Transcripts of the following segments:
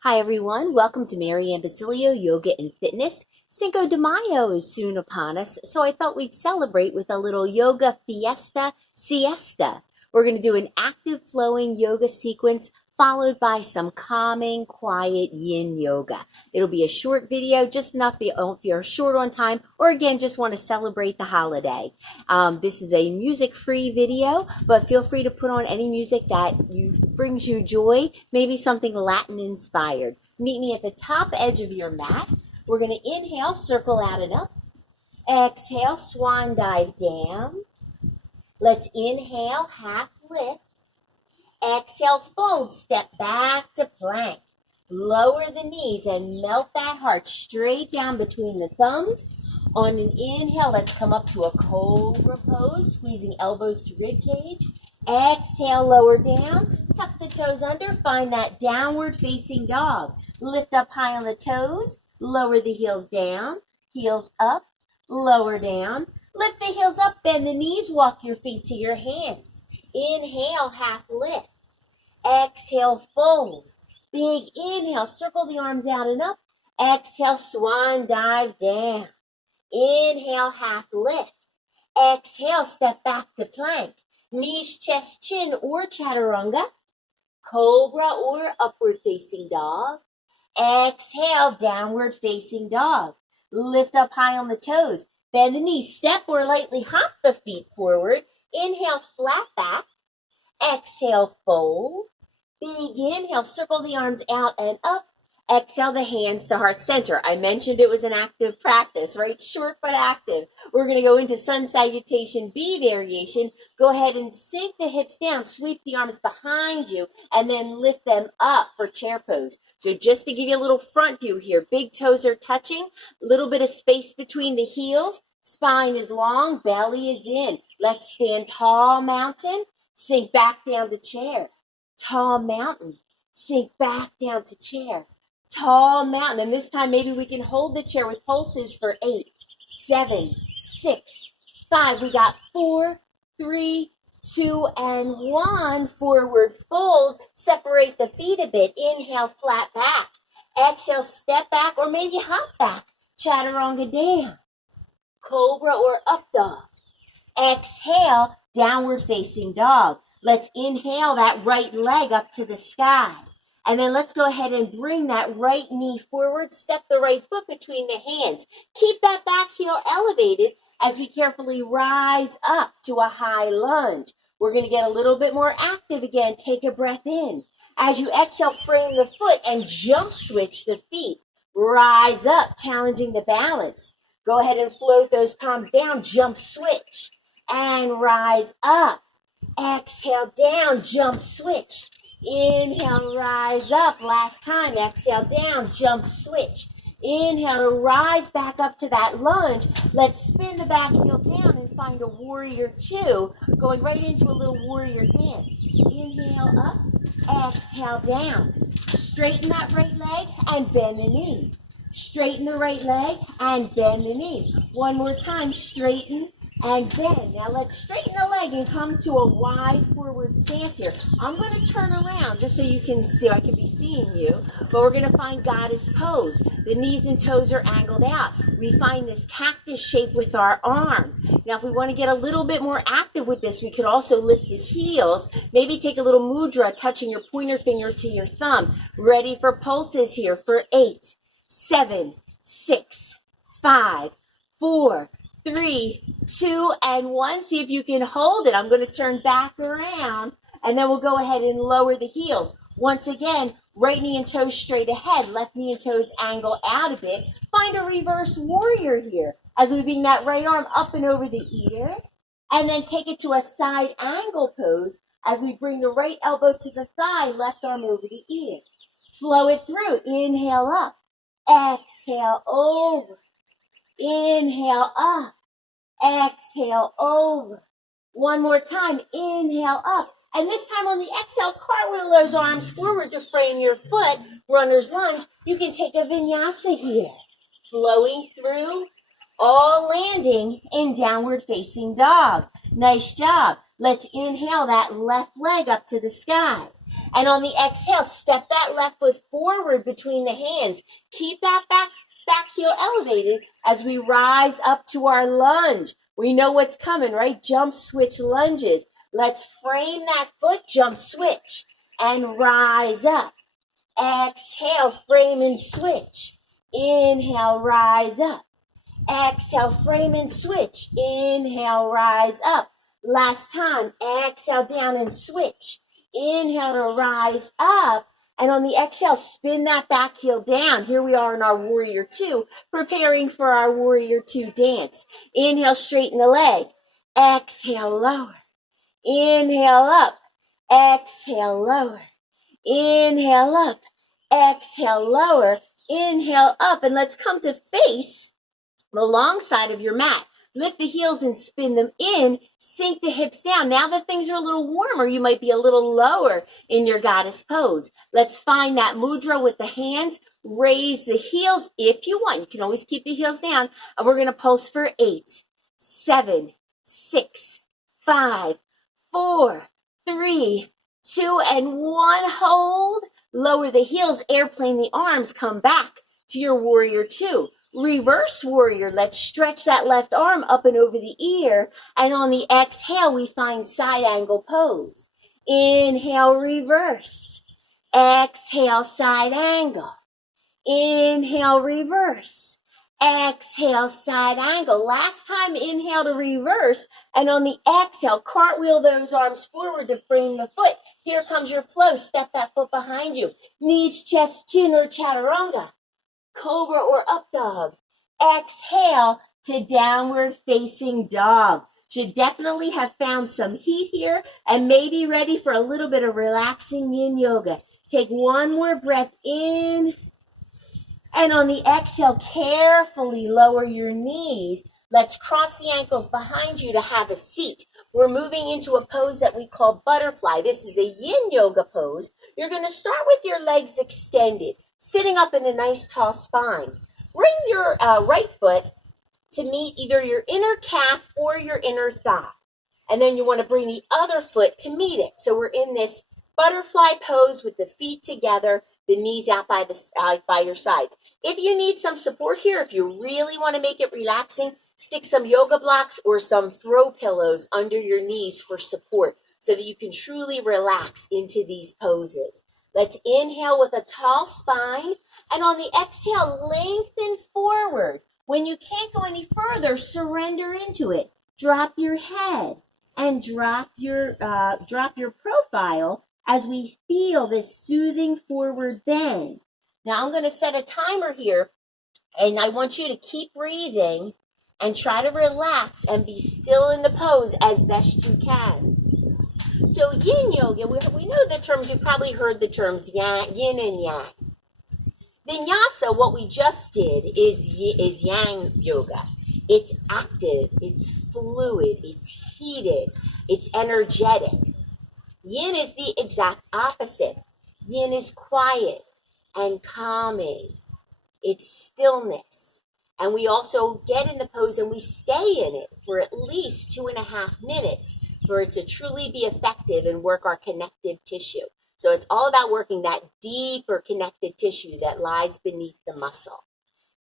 Hi everyone, welcome to Mary Ann Basilio Yoga and Fitness. Cinco de Mayo is soon upon us, so I thought we'd celebrate with a little yoga Fiesta-Siesta. We're going to do an active flowing yoga sequence followed by some calming, quiet YIN Yoga. It'll be a short video, just enough if you're short on time, or again, just want to celebrate the holiday. This is a music-free video, but feel free to put on any music that brings you joy, maybe something Latin inspired. Meet me at the top edge of your mat. We're going to inhale, circle out and up. Exhale, swan dive down. Let's inhale, half lift. Exhale, fold, step back to plank. Lower the knees and melt that heart straight down between the thumbs. On an inhale, let's come up to a cobra pose, squeezing elbows to rib cage. Exhale, lower down, tuck the toes under, find that downward facing dog. Lift up high on the toes, lower the heels down, heels up, lower down. Lift the heels up, bend the knees, walk your feet to your hands. Inhale, half lift. Exhale, fold. Big inhale, circle the arms out and up. Exhale, swan dive down. Inhale, half lift. Exhale, step back to plank. Knees, chest, chin, or chaturanga. Cobra or upward facing dog. Exhale, downward facing dog. Lift up high on the toes. Bend the knees, step or lightly hop the feet forward. Inhale, flat back. Exhale, fold. Big inhale, circle the arms out and up. Exhale the hands to heart center. I mentioned it was an active practice, right? Short but active. We're going to go into sun salutation B variation. Go ahead and sink the hips down, sweep the arms behind you, and then lift them up for chair pose. So just to give you a little front view here, big toes are touching, a little bit of space between the heels. Spine is long, belly is in. Let's stand tall mountain, sink back down to chair. Tall mountain, sink back down to chair. Tall mountain, and this time maybe we can hold the chair with pulses for 8, 7, 6, 5. We got 4, 3, 2, and 1. Forward fold. Separate the feet a bit. Inhale, flat back. Exhale, step back or maybe hop back. Chaturanga down. Cobra or up dog. Exhale, downward facing dog. Let's inhale that right leg up to the sky. And then let's go ahead and bring that right knee forward. Step the right foot between the hands. Keep that back heel elevated as we carefully rise up to a high lunge. We're going to get a little bit more active again. Take a breath in. As you exhale, frame the foot and jump switch the feet. Rise up, challenging the balance. Go ahead and float those palms down. Jump switch and rise up. Exhale down, jump switch. Inhale, rise up. Last time, exhale down, jump switch. Inhale to rise back up to that lunge. Let's spin the back heel down and find a warrior 2. Going right into a little warrior dance. Inhale up, exhale down. Straighten that right leg and bend the knee. Straighten the right leg and bend the knee. One more time, straighten and bend. Now let's straighten the leg and come to a wide forward stance here. I'm going to turn around just so you can see, I can be seeing you, but we're going to find goddess pose. The knees and toes are angled out. We find this cactus shape with our arms. Now if we want to get a little bit more active with this, we could also lift the heels, maybe take a little mudra, touching your pointer finger to your thumb. Ready for pulses here for 8, 7, 6, 5, 4, 3, 2, and 1. See if you can hold it. I'm going to turn back around, and then we'll go ahead and lower the heels. Once again, right knee and toes straight ahead. Left knee and toes angle out a bit. Find a reverse warrior here as we bring that right arm up and over the ear, and then take it to a side angle pose as we bring the right elbow to the thigh, left arm over the ear. Flow it through. Inhale up. Exhale over. Inhale up. Exhale over. One more time. Inhale up. And this time on the exhale, cartwheel those arms forward to frame your foot. Runner's lunge. You can take a vinyasa here. Flowing through, all landing in downward facing dog. Nice job. Let's inhale that left leg up to the sky. And on the exhale, step that left foot forward between the hands. Keep that back heel elevated as we rise up to our lunge. We know what's coming, right? Jump, switch, lunges. Let's frame that foot, jump, switch, and rise up. Exhale, frame and switch. Inhale, rise up. Exhale, frame and switch. Inhale, rise up. Last time, exhale down and switch. Inhale to rise up. And on the exhale, spin that back heel down. Here we are in our Warrior Two, preparing for our Warrior Two dance. Inhale, straighten the leg. Exhale, lower. Inhale up. Exhale, lower. Inhale up. Exhale, lower. Inhale up. And let's come to face the long side of your mat. Lift the heels and spin them in. Sink the hips down. Now that things are a little warmer, you might be a little lower in your goddess pose. Let's find that mudra with the hands. Raise the heels if you want. You can always keep the heels down. And we're going to pulse for 8, 7, 6, 5, 4, 3, 2, and 1. Hold. Lower the heels. Airplane the arms. Come back to your Warrior Two. Reverse warrior. Let's stretch that left arm up and over the ear. And on the exhale, we find side angle pose. Inhale, reverse. Exhale, side angle. Inhale, reverse. Exhale, side angle. Last time, inhale to reverse. And on the exhale, cartwheel those arms forward to frame the foot. Here comes your flow. Step that foot behind you. Knees, chest, chin, or chaturanga. Cobra or up dog. Exhale to downward facing dog. Should definitely have found some heat here and maybe ready for a little bit of relaxing yin yoga. Take one more breath in. And on the exhale, carefully lower your knees. Let's cross the ankles behind you to have a seat. We're moving into a pose that we call butterfly. This is a yin yoga pose. You're going to start with your legs extended, sitting up in a nice tall spine. Bring your right foot to meet either your inner calf or your inner thigh. And then you want to bring the other foot to meet it. So we're in this butterfly pose with the feet together, the knees out by your sides. If you need some support here, if you really want to make it relaxing, stick some yoga blocks or some throw pillows under your knees for support so that you can truly relax into these poses. Let's inhale with a tall spine, and on the exhale, lengthen forward. When you can't go any further, surrender into it. Drop your head and drop your profile as we feel this soothing forward bend. Now I'm going to set a timer here, and I want you to keep breathing and try to relax and be still in the pose as best you can. So yin yoga, we know the terms, you've probably heard the terms yin and yang. Vinyasa, what we just did, is yang yoga. It's active, it's fluid, it's heated, it's energetic. Yin is the exact opposite. Yin is quiet and calming. It's stillness. And we also get in the pose and we stay in it for at least 2.5 minutes for it to truly be effective and work our connective tissue. So it's all about working that deeper connective tissue that lies beneath the muscle.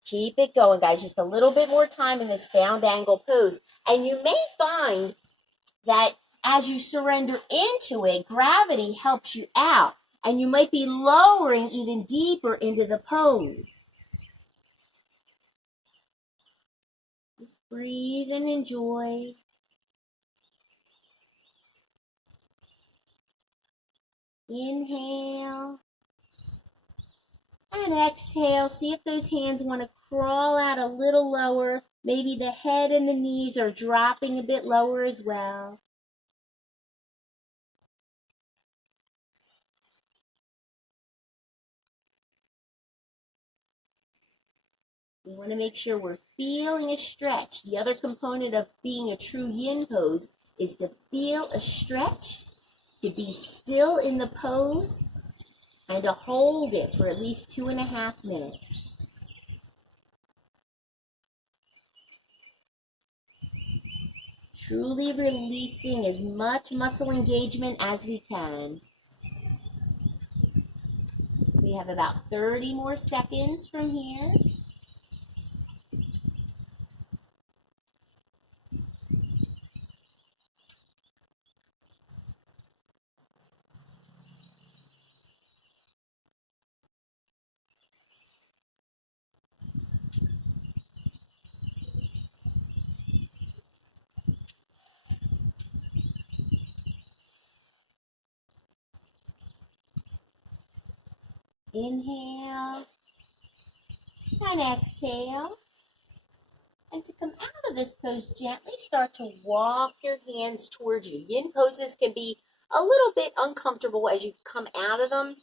Keep it going, guys. Just a little bit more time in this bound angle pose. And you may find that as you surrender into it, gravity helps you out. And you might be lowering even deeper into the pose. Just breathe and enjoy. Inhale. And exhale. See if those hands want to crawl out a little lower. Maybe the head and the knees are dropping a bit lower as well. We want to make sure we're feeling a stretch. The other component of being a true yin pose is to feel a stretch, to be still in the pose, and to hold it for at least 2.5 minutes. Truly releasing as much muscle engagement as we can. We have about 30 more seconds from here. Inhale and exhale. And to come out of this pose, gently start to walk your hands towards you. Yin poses can be a little bit uncomfortable as you come out of them,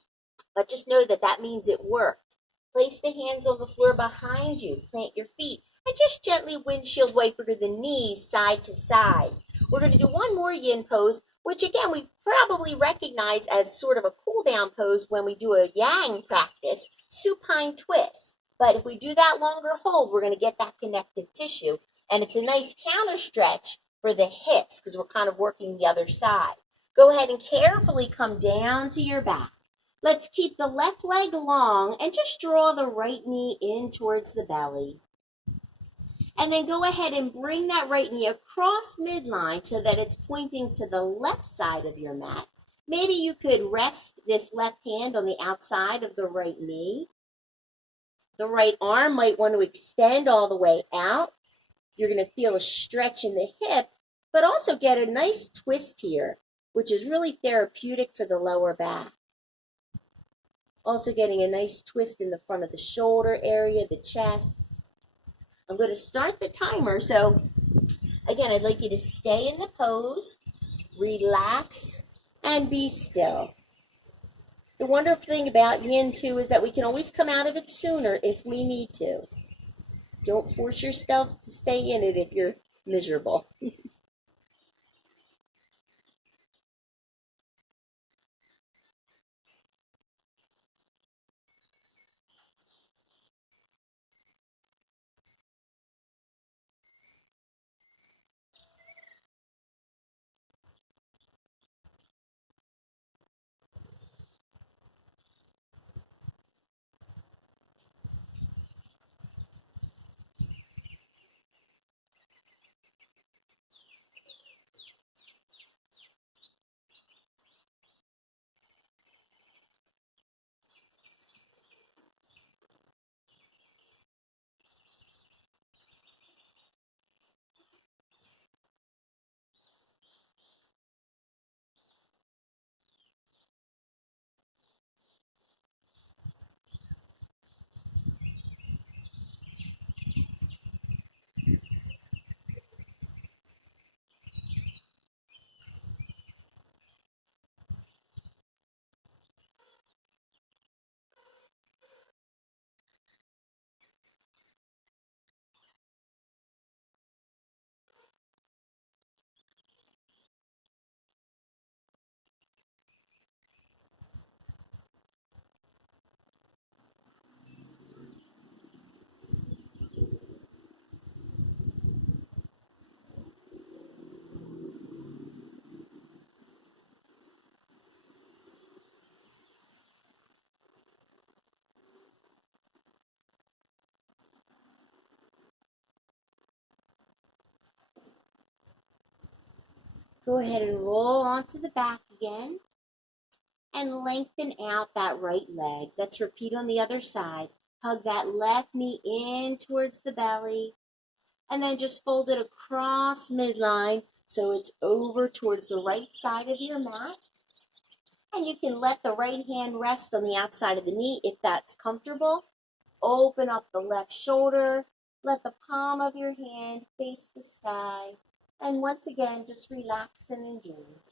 but just know that that means it worked. Place the hands on the floor behind you. Plant your feet. And just gently windshield wiper the knees side to side. We're going to do one more yin pose, which again, we probably recognize as sort of a cool down pose when we do a yang practice, supine twist. But if we do that longer hold, we're going to get that connective tissue. And it's a nice counter stretch for the hips because we're kind of working the other side. Go ahead and carefully come down to your back. Let's keep the left leg long and just draw the right knee in towards the belly. And then go ahead and bring that right knee across midline so that it's pointing to the left side of your mat. Maybe you could rest this left hand on the outside of the right knee. The right arm might want to extend all the way out. You're going to feel a stretch in the hip, but also get a nice twist here, which is really therapeutic for the lower back. Also getting a nice twist in the front of the shoulder area, the chest. I'm going to start the timer. So again, I'd like you to stay in the pose, relax, and be still. The wonderful thing about yin too is that we can always come out of it sooner if we need to. Don't force yourself to stay in it if you're miserable. Go ahead and roll onto the back again and lengthen out that right leg. Let's repeat on the other side. Hug that left knee in towards the belly and then just fold it across midline so it's over towards the right side of your mat. And you can let the right hand rest on the outside of the knee if that's comfortable. Open up the left shoulder. Let the palm of your hand face the sky. And once again, just relax and enjoy.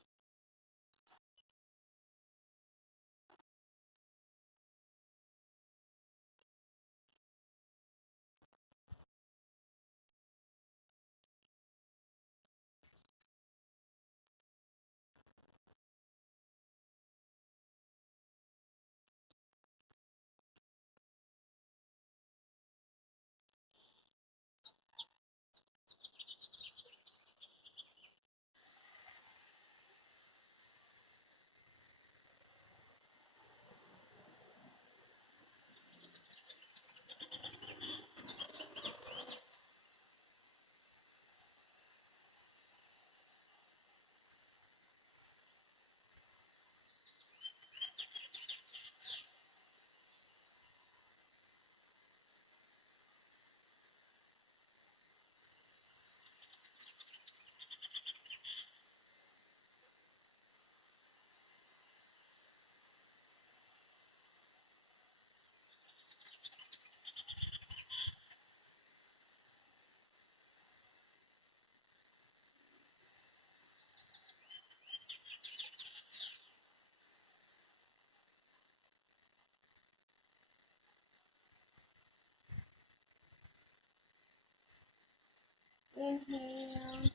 Inhale.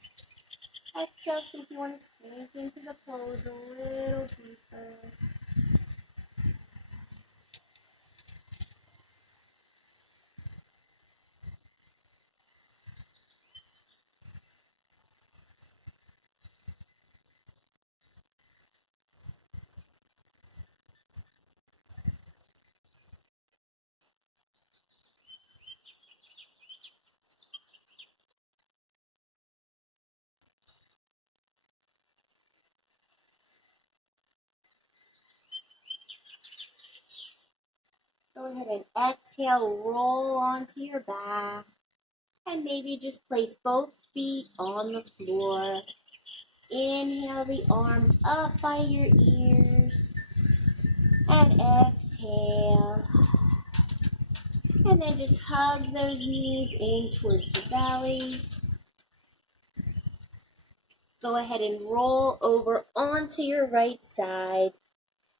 Exhale, see if you want to sink into the pose a little deeper. Go ahead and exhale, roll onto your back, and maybe just place both feet on the floor. Inhale the arms up by your ears, and exhale. And then just hug those knees in towards the belly. Go ahead and roll over onto your right side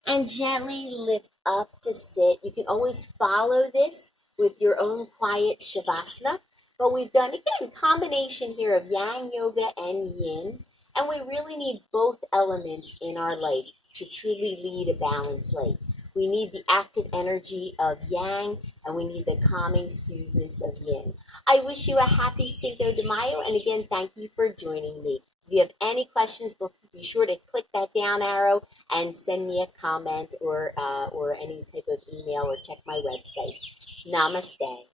and gently lift up to sit. You can always follow this with your own quiet Shavasana. But we've done, again, combination here of Yang Yoga and Yin. And we really need both elements in our life to truly lead a balanced life. We need the active energy of Yang, and we need the calming soothness of Yin. I wish you a happy Cinco de Mayo, and again, thank you for joining me. If you have any questions, be sure to click that down arrow and send me a comment or any type of email or check my website. Namaste.